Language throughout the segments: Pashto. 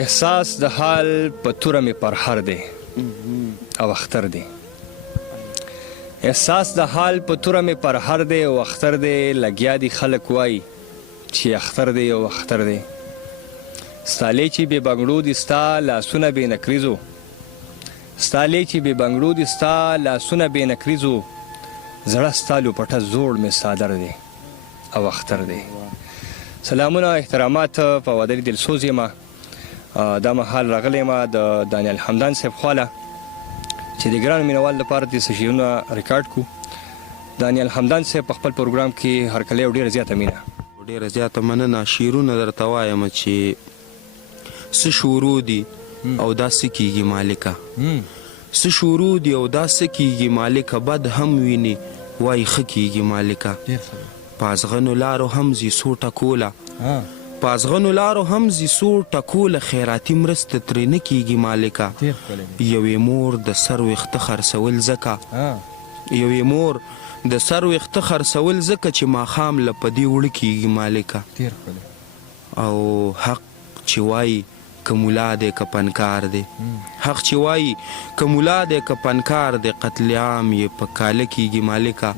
احساس د حال په توره مې پرهر دی او اختر دی. احساس د حال په توره مې پرهر دی او اختر دی. لګیا دي خلک وایي چې اختر دی او اختر دی. ستالی چې بې بنګړو دي ستا لاسونه بې نکریزو. ستالی چې بې بنګړو دي ستا لاسونه بې نکریزو. زړه ستا لوپټه زوړ مې صادر دی او اختر دی. سلامونه احترامات په ودري دلسوز یم. دا مهال راغلی یم د دانیال حمدان صاحب خواله چې د ګرانو مینوال لپاره دې څه شیونه ریکارډ کړو. دانیال حمدان صاحب په خپل پروګرام کې هرکلی او ډېره زیاته مینه. ډېره زیاته مننه. شعرونه درته وایم چې څه شروع دي او دا څه کېږي مالکه. څه شروع دي او دا څه کېږي مالکه. بد هم ویني وایي ښه کېږي مالکه. په ازغنو لارو هم ځي څو ټکوله. په ازغنو لارو هم ځي څو ټکوله. خیراتي مرسته ترې نه کېږي مالکه. یوې مور د سر ویښته خرڅول ځکه یوې مور د سر ویښته خرڅول ځکه چې ماښام له په دې وړه کېږي مالکه. او حق چې وایي که ملا دی که پنکار دی. حق چې وایي که ملا دی که پنکار دی. قتل عام یې په کاله کېږي مالکه.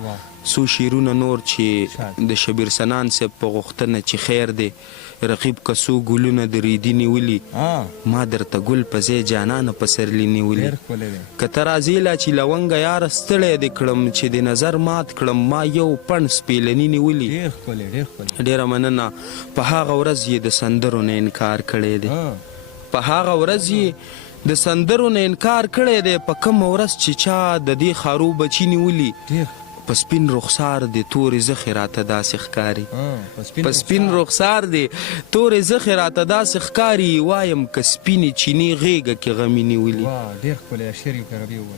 څو شعرونه نور چې د شبیر سنان صاحب په غوښتنه چې خیر دی. رقیب که څو ګلونه د ریدي نیولي. ما درته ګل په ځای جانانه پسرلي نیولي. که ته راځې لا چې لونګه یاره ستړی دې کړم چې د نظر مات کړم. ما یو پڼ سپېلني نیولي. ډېره مننه. په هغه ورځ یې د سندرو نه انکار کړی دی. په هغه ورځ یې د سندرو نه انکار کړی دی. په کومه ورځ چې چا د دې خارو بچي نیولي. په سپین رخسار دی تورې زخې راته داسې ښکاري. په سپین رخسار دی تورې زخې راته داسې ښکاري. وایم که سپینې چینې غېږه کې غمي نیولي.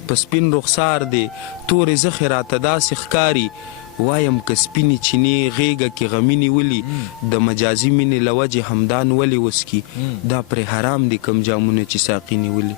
په سپین رخسار دی تورې زخې راته داسې ښکاري. وایم که سپینې چینې غېږه کې غمي نیولي. د مجازي مینې له وجې همدان ولې وسکي. دا پرې حرام دي کم جامونه چې ساقي نیولي.